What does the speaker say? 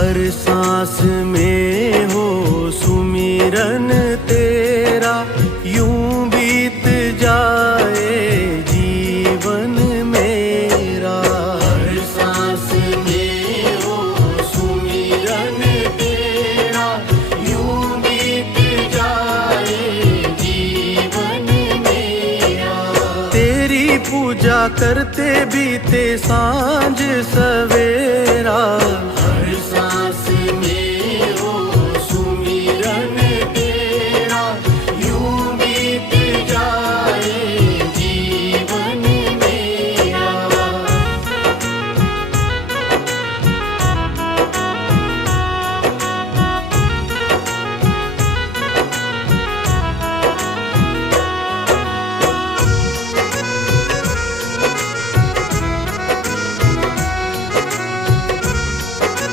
हर सांस में हो सुमिरन तेरा, यूं बीत जाए जीवन मेरा। हर सांस में हो सुमिरन तेरा, यूं बीत जाए जीवन मेरा। तेरी पूजा करते बीते सांझ सवेरा,